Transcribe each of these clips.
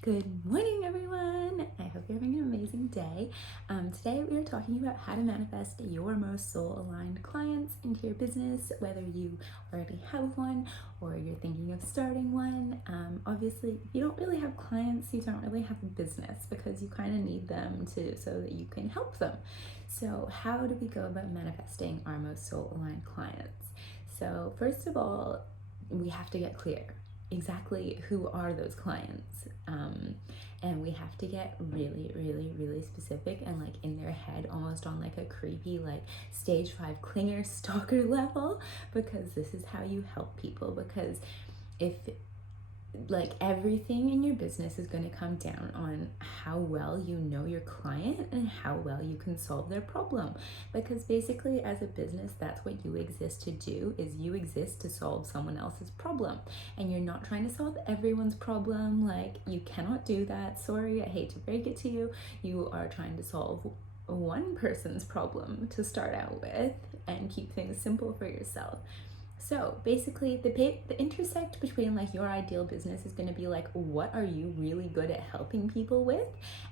Good morning, everyone. I hope you're having an amazing day. Today, we are talking about how to manifest your most soul aligned clients into your business, whether you already have one or you're thinking of starting one. Obviously, if you don't really have clients, you don't really have a business because you kind of need them so that you can help them. So, how do we go about manifesting our most soul aligned clients? So, first of all, we have to get clear exactly who are those clients, and we have to get really, really, really specific and like in their head, almost on like a creepy like stage 5 clinger stalker level, because this is how you help people. Because if like everything in your business is going to come down on how well you know your client and how well you can solve their problem, because basically as a business, that's what you exist to do. Is you exist to solve someone else's problem, and you're not trying to solve everyone's problem. Like, you cannot do that. Sorry, I hate to break it to you. You are trying to solve one person's problem to start out with and keep things simple for yourself. So basically, the intersect between like your ideal business is going to be like, what are you really good at helping people with,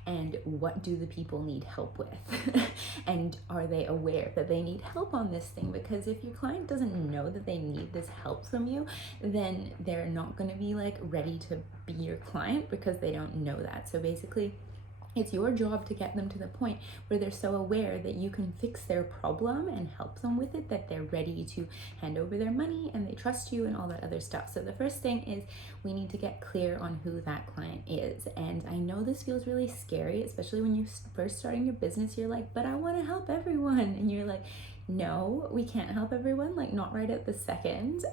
and what do the people need help with, and are they aware that they need help on this thing? Because if your client doesn't know that they need this help from you, then they're not going to be like ready to be your client because they don't know that. So basically, it's your job to get them to the point where they're so aware that you can fix their problem and help them with it, that they're ready to hand over their money and they trust you and all that other stuff. So the first thing is we need to get clear on who that client is. And I know this feels really scary, especially when you're first starting your business. You're like, but I want to help everyone. And you're like, no, we can't help everyone, like not right at the second.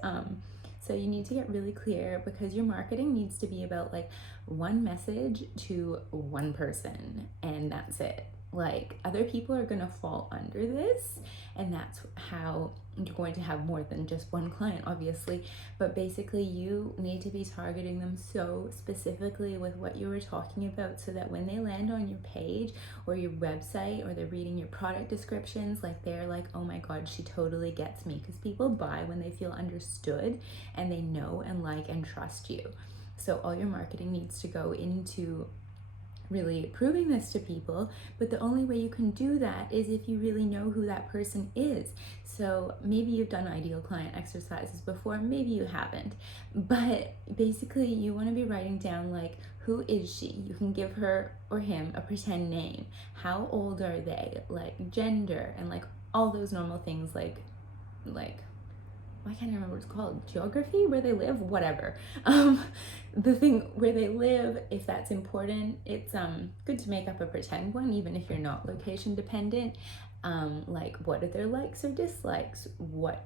So you need to get really clear, because your marketing needs to be about like one message to one person, and that's it. Like, other people are going to fall under this, and that's how you're going to have more than just one client, obviously. But basically, you need to be targeting them so specifically with what you were talking about, so that when they land on your page or your website, or they're reading your product descriptions, like they're like, oh my god, she totally gets me. Because people buy when they feel understood and they know and like and trust you. So all your marketing needs to go into really proving this to people, but the only way you can do that is if you really know who that person is. So maybe you've done ideal client exercises before, maybe you haven't, but basically you want to be writing down like, who is she? You can give her or him a pretend name. How old are they? Like gender and like all those normal things, like why can't I remember what it's called? Geography, where they live, whatever. The thing where they live, if that's important, it's good to make up a pretend one, even if you're not location dependent. Like, what are their likes or dislikes? What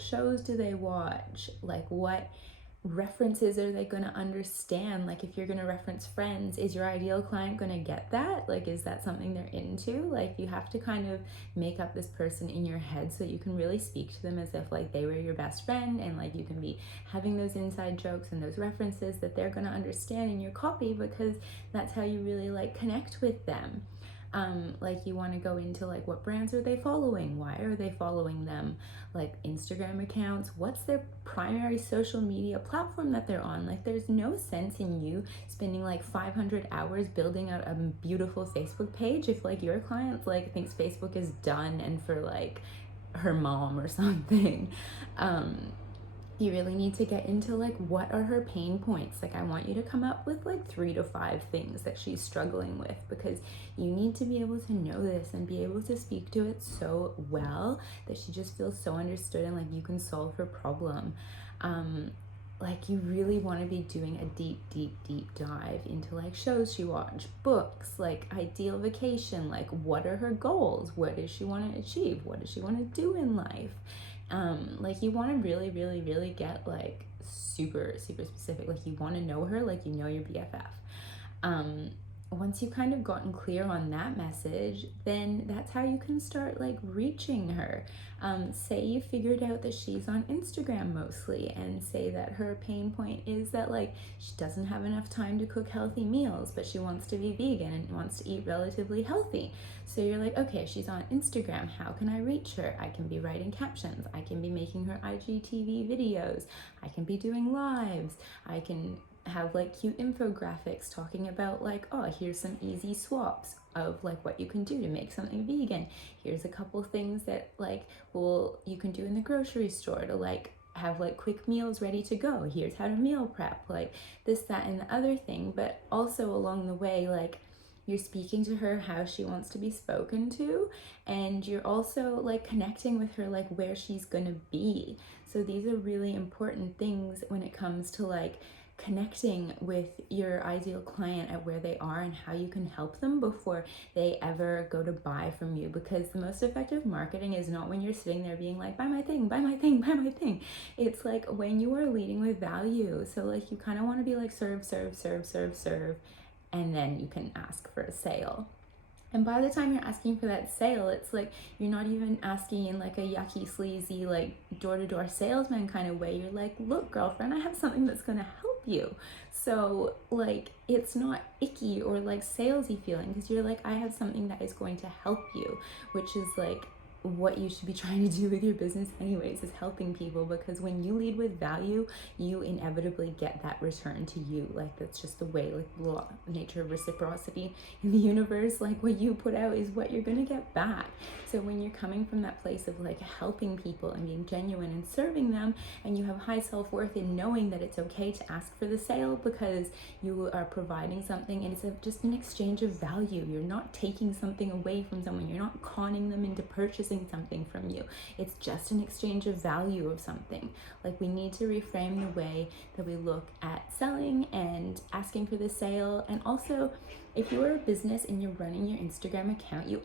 shows do they watch? Like, what references are they going to understand? Like, if you're going to reference Friends, is your ideal client going to get that? Like, is that something they're into? Like, you have to kind of make up this person in your head so you can really speak to them as if like they were your best friend, and like you can be having those inside jokes and those references that they're going to understand in your copy, because that's how you really like connect with them. Like, you want to go into like, what brands are they following? Why are they following them? Like, Instagram accounts, what's their primary social media platform that they're on? Like, there's no sense in you spending like 500 hours building out a beautiful Facebook page if like your client like thinks Facebook is done and for like her mom or something. You really need to get into like, what are her pain points? Like, I want you to come up with like 3 to 5 things that she's struggling with, because you need to be able to know this and be able to speak to it so well that she just feels so understood and like you can solve her problem. Like, you really want to be doing a deep dive into like shows she watch, books, like ideal vacation, like what are her goals, what does she want to achieve, what does she want to do in life. Like, you want to really get like super specific. Like, you want to know her like you know your BFF. Once you've kind of gotten clear on that message, then that's how you can start like reaching her. Say you figured out that she's on Instagram mostly, and say that her pain point is that like she doesn't have enough time to cook healthy meals, but she wants to be vegan and wants to eat relatively healthy. So you're like, okay, she's on Instagram. How can I reach her? I can be writing captions. I can be making her IGTV videos. I can be doing lives. I can have like cute infographics talking about like, oh, here's some easy swaps of like what you can do to make something vegan. Here's a couple things that like, well, you can do in the grocery store to like have like quick meals ready to go. Here's how to meal prep, like this, that, and the other thing. But also along the way, like, you're speaking to her how she wants to be spoken to, and you're also like connecting with her like where she's gonna be. So these are really important things when it comes to like connecting with your ideal client at where they are and how you can help them before they ever go to buy from you. Because the most effective marketing is not when you're sitting there being like, buy my thing, buy my thing, buy my thing. It's like when you are leading with value. So like you kind of want to be like serve, serve, serve, serve, serve, and then you can ask for a sale. And by the time you're asking for that sale, it's like you're not even asking in like a yucky, sleazy, like door-to-door salesman kind of way. You're like, look, girlfriend, I have something that's gonna help you. So like it's not icky or like salesy feeling, because you're like, I have something that is going to help you, which is like what you should be trying to do with your business anyways, is helping people. Because when you lead with value, you inevitably get that return to you. Like that's just the way, like the law, nature of reciprocity in the universe. Like what you put out is what you're gonna get back. So when you're coming from that place of like helping people and being genuine and serving them, and you have high self-worth in knowing that it's okay to ask for the sale because you are providing something, and it's just an exchange of value. You're not taking something away from someone, you're not conning them into purchasing something from you. It's just an exchange of value of something. Like we need to reframe the way that we look at selling and asking for the sale. And also, if you're a business and you're running your Instagram account, you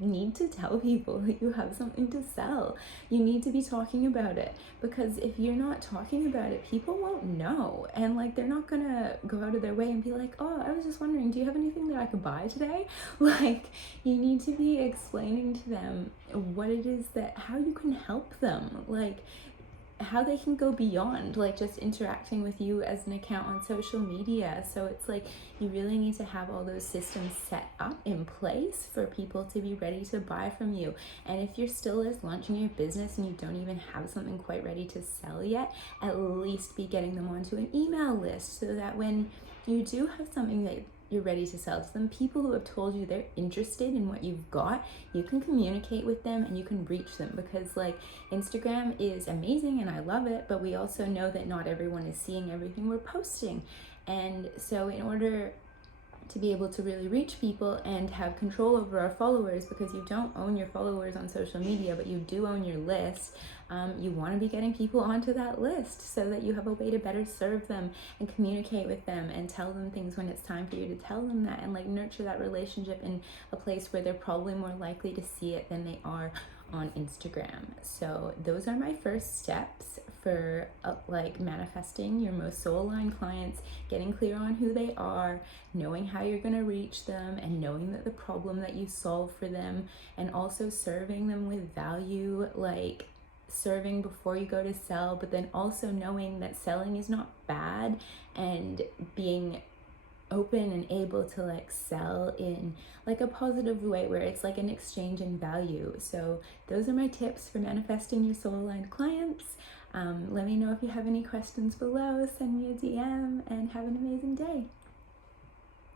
need to tell people that you have something to sell. You need to be talking about it, because if you're not talking about it, people won't know, and like they're not gonna go out of their way and be like, oh, I was just wondering, do you have anything that I could buy today? Like you need to be explaining to them what it is, that how you can help them, like how they can go beyond like just interacting with you as an account on social media. So it's like you really need to have all those systems set up in place for people to be ready to buy from you. And if you're still just launching your business and you don't even have something quite ready to sell yet, at least be getting them onto an email list, so that when you do have something that you're ready to sell to them, people who have told you they're interested in what you've got, you can communicate with them and you can reach them. Because like Instagram is amazing and I love it, but we also know that not everyone is seeing everything we're posting. And so in order to be able to really reach people and have control over our followers, because you don't own your followers on social media, but you do own your list, you want to be getting people onto that list so that you have a way to better serve them and communicate with them and tell them things when it's time for you to tell them that, and like nurture that relationship in a place where they're probably more likely to see it than they are on Instagram. So those are my first steps for like manifesting your most soul-aligned clients, getting clear on who they are, knowing how you're going to reach them, and knowing that the problem that you solve for them, and also serving them with value, like serving before you go to sell, but then also knowing that selling is not bad, and being open and able to like sell in like a positive way where it's like an exchange in value. So those are my tips for manifesting your soul aligned clients. Let me know if you have any questions below, send me a DM, and have an amazing day.